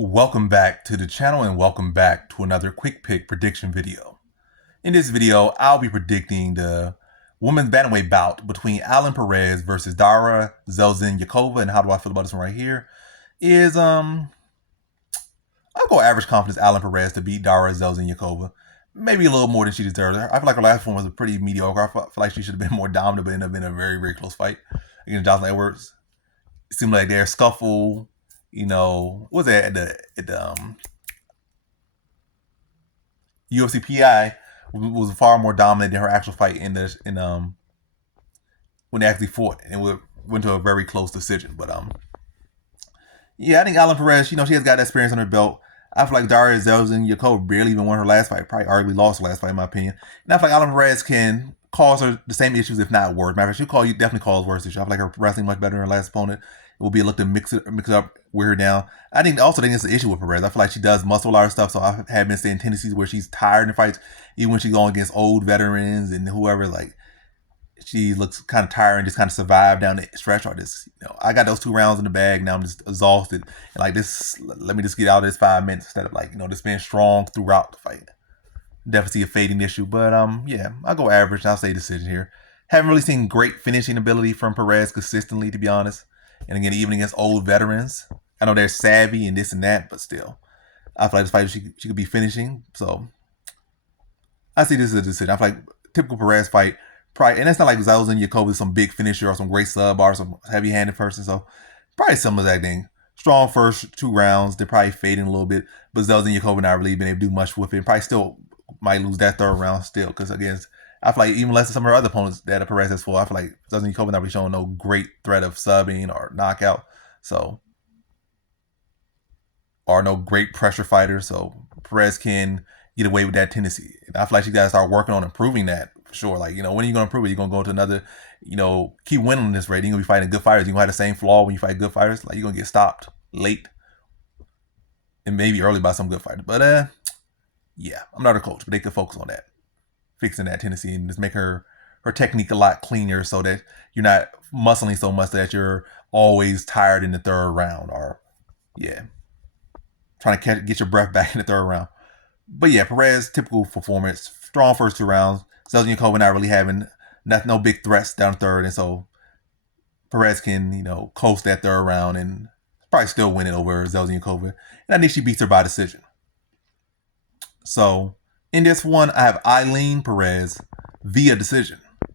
Welcome back to the channel and welcome back to another quick pick prediction video. In this video, I'll be predicting the women's bantamweight bout between Ailin Perez versus Dara, Zheleznyakova. And how do I feel about this one right here? I'll go average confidence Ailin Perez to beat Dara Zheleznyakova. Maybe a little more than she deserves. I feel like her last one was a pretty mediocre. I feel like she should have been more dominant, but ended up being a very, very close fight against Jocelyn Edwards. It seemed like their scuffle, what was that at the UFC PI was far more dominant than her actual fight when they actually fought, and it went to a very close decision. But yeah, I think Ailin Perez, she has got that experience on her belt. I feel like Darya Zheleznyakova barely even won her last fight, probably arguably lost her last fight in my opinion. And I feel like Ailin Perez can cause her the same issues, if not worse. Matter of fact, she'll definitely cause worse issues. I feel like her wrestling much better than her last opponent. It will be a look to mix it up, wear her down. I think it's an issue with Perez. I feel like she does muscle a lot of stuff, so I have been seeing tendencies where she's tired in fights, even when she's going against old veterans and whoever. Like, she looks kind of tired and just kind of survived down the stretch. Or this, I got those 2 rounds in the bag. Now I'm just exhausted. And like this, let me just get out of this 5 minutes instead of just being strong throughout the fight. Definitely see a fading issue, but yeah, I'll go average. I'll say decision here. Haven't really seen great finishing ability from Perez consistently, to be honest. And again, even against old veterans, I know they're savvy and this and that, but still, I feel like this fight she could be finishing. So I see this as a decision. I feel like typical Perez fight, probably, and it's not like Zheleznyakova is some big finisher or some great sub or some heavy-handed person. So probably some of that thing. Strong first 2 rounds, they're probably fading a little bit, but Zheleznyakova not really been able to do much with it. Probably still might lose that 3rd round still, because again, I feel like even less than some of her other opponents that Perez has fought, I feel like Zheleznyakova not really showing no great threat of subbing or knockout, or no great pressure fighter. So Perez can get away with that tendency. And I feel like she got to start working on improving that for sure. Like, when are you going to improve it? You're going to go to another, keep winning this rate. You're going to be fighting good fighters. You're going to have the same flaw when you fight good fighters. Like, you're going to get stopped late and maybe early by some good fighters. But yeah, I'm not a coach, but they could focus on that, fixing that tendency and just make her technique a lot cleaner, so that you're not muscling so much that you're always tired in the 3rd round, or trying to get your breath back in the 3rd round. But yeah, Perez, typical performance, strong first 2 rounds. Zheleznyakova not really having no big threats down the 3rd, and so Perez can coast that 3rd round and probably still win it over Zheleznyakova. And I think she beats her by decision. So in this one, I have Ailin Perez via decision.